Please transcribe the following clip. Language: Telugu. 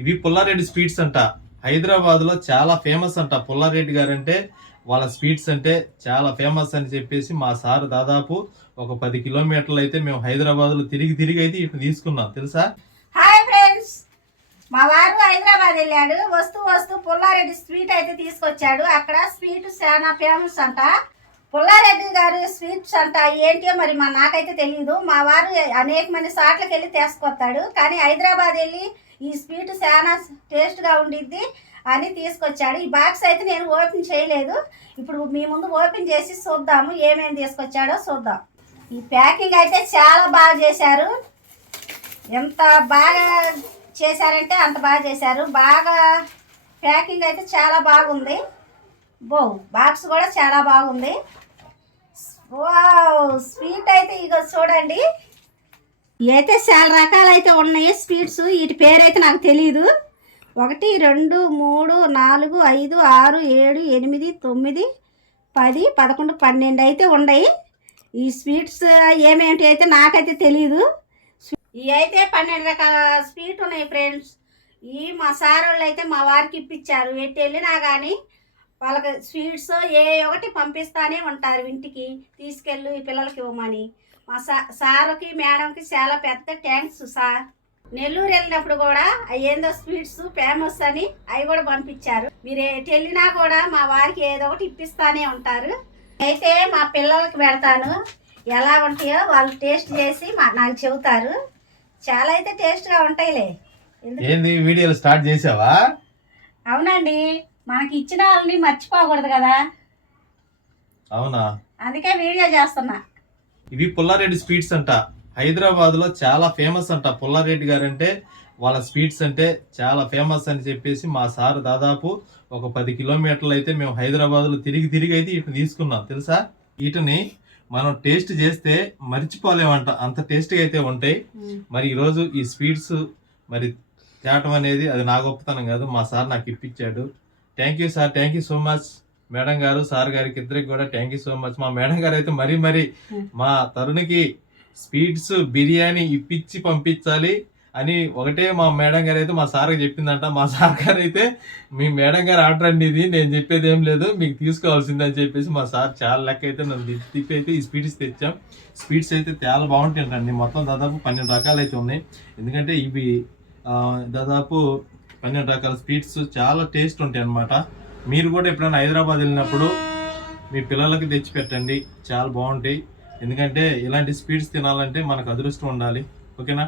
ఇవి పుల్లారెడ్డి స్వీట్స్ అంట. హైదరాబాద్ లో చాలా ఫేమస్ అంట. పుల్లారెడ్డి గారు అంటే వాళ్ళ స్వీట్స్ అంటే చాలా ఫేమస్ అని చెప్పేసి మా సార్ దాదాపు ఒక 10 కిలోమీటర్లు అయితే మేము హైదరాబాద్ లో తిరిగి అయితే ఇటు తీసుకున్నాం తెలుసా. హాయ్ ఫ్రెండ్స్, మా వారు హైదరాబాద్ వెళ్ళాడు. వస్తూ పుల్లారెడ్డి స్వీట్ అయితే తీసుకొచ్చాడు. అక్కడ స్వీట్ చాలా ఫేమస్ అంట. పుల్లారెడ్డి గారు స్వీట్స్ అంట ఏంటో మరి నాకైతే తెలియదు. మా వారు అనేక మంది సాట్లకి వెళ్ళి తీసుకొస్తాడు, కానీ హైదరాబాద్ వెళ్ళి ఈ స్వీట్ చాలా టేస్ట్గా ఉండిద్ది అని తీసుకొచ్చాడు. ఈ బాక్స్ అయితే నేను ఓపెన్ చేయలేదు. ఇప్పుడు మీ ముందు ఓపెన్ చేసి చూద్దాము ఏమేమి తీసుకొచ్చాడో చూద్దాం. ఈ ప్యాకింగ్ అయితే చాలా బాగా చేశారు. ఎంత బాగా చేశారంటే అంత బాగా చేశారు. బాగా ప్యాకింగ్ అయితే చాలా బాగుంది. బాక్స్ కూడా చాలా బాగుంది. వావ్, స్వీట్ అయితే ఇక చూడండి. ఇవైతే చాలా రకాలు అయితే ఉన్నాయి స్వీట్స్. వీటి పేరు అయితే నాకు తెలియదు. 1 2 3 4 5 6 7 8 9 10 11 12 అయితే ఉన్నాయి. ఈ స్వీట్స్ ఏమేమిటి అయితే నాకైతే తెలియదు. ఇవి అయితే 12 రకాల స్వీట్ ఉన్నాయి ఫ్రెండ్స్. ఈ మా సార్ వాళ్ళు అయితే మా వారికి ఇప్పించారు. ఎటు వెళ్ళినా కానీ వాళ్ళకి స్వీట్స్ ఏ ఒకటి పంపిస్తానే ఉంటారు ఇంటికి. తీసుకెళ్ళు ఈ పిల్లలకి ఇవ్వమని. మా సార్కి మేడంకి చాలా పెద్ద థ్యాంక్స్ సార్. నెల్లూరు వెళ్ళినప్పుడు కూడా ఏందో స్వీట్స్ ఫేమస్ అని అవి కూడా పంపించారు. మీరు ఎటు వెళ్ళినా కూడా మా వారికి ఏదో ఒకటి ఇప్పిస్తానే ఉంటారు. అయితే మా పిల్లలకి పెడతాను, ఎలా ఉంటాయో వాళ్ళు టేస్ట్ చేసి నాకు చెబుతారు. చాలా అయితే టేస్ట్గా ఉంటాయిలే. ఏంది వీడియోలు స్టార్ట్ చేసావా? అవునండి, మనకి ఇచ్చిన వాళ్ళని మర్చిపోకూడదు కదా. అవునా, అందుకే వీడియో చేస్తున్నా. ఇవి పుల్లారెడ్డి స్వీట్స్ అంట. హైదరాబాద్ లో చాలా ఫేమస్ అంట. పుల్లారెడ్డి గారు అంటే వాళ్ళ స్వీట్స్ అంటే చాలా ఫేమస్ అని చెప్పేసి మా సార్ దాదాపు ఒక 10 కిలోమీటర్లు అయితే మేము హైదరాబాద్ లో తిరిగి అయితే ఇటు తీసుకున్నాం తెలుసా. వీటిని మనం టేస్ట్ చేస్తే మర్చిపోలేమంట, అంత టేస్ట్గా అయితే ఉంటాయి. మరి ఈరోజు ఈ స్వీట్స్ మరి తేవటం అనేది అది నా గొప్పతనం కాదు, మా సార్ నాకు ఇప్పించాడు. Thank you sir, thank you so much. Madam గారు సార్ గారికి ఇద్దరికి కూడా థ్యాంక్ యూ సో మచ్. మా మేడం గారు అయితే మరీ మా తరుణికి స్వీట్స్ బిర్యానీ ఇప్పించి పంపించాలి అని ఒకటే మా మేడం గారు అయితే మా సార్కి చెప్పిందంట. మా సార్ గారు అయితే మీ మేడం గారు ఆర్డర్ అండి, ఇది నేను చెప్పేది ఏం లేదు, మీకు తీసుకోవాల్సిందని చెప్పేసి మా సార్ చాలా లెక్క అయితే నన్ను తిప్పి అయితే ఈ స్వీట్స్ తెచ్చాం. స్వీట్స్ అయితే చాలా బాగుంటాయండి. మొత్తం దాదాపు 12 రకాలు అయితే ఉన్నాయి. ఎందుకంటే ఇవి దాదాపు 12 రకాల స్వీట్స్ చాలా టేస్ట్ ఉంటాయి అన్నమాట. మీరు కూడా ఎప్పుడైనా హైదరాబాద్ వెళ్ళినప్పుడు మీ పిల్లలకి తెచ్చి పెట్టండి, చాలా బాగుంటాయి. ఎందుకంటే ఇలాంటి స్వీట్స్ తినాలంటే మనకు అదృష్టం ఉండాలి. ఓకేనా?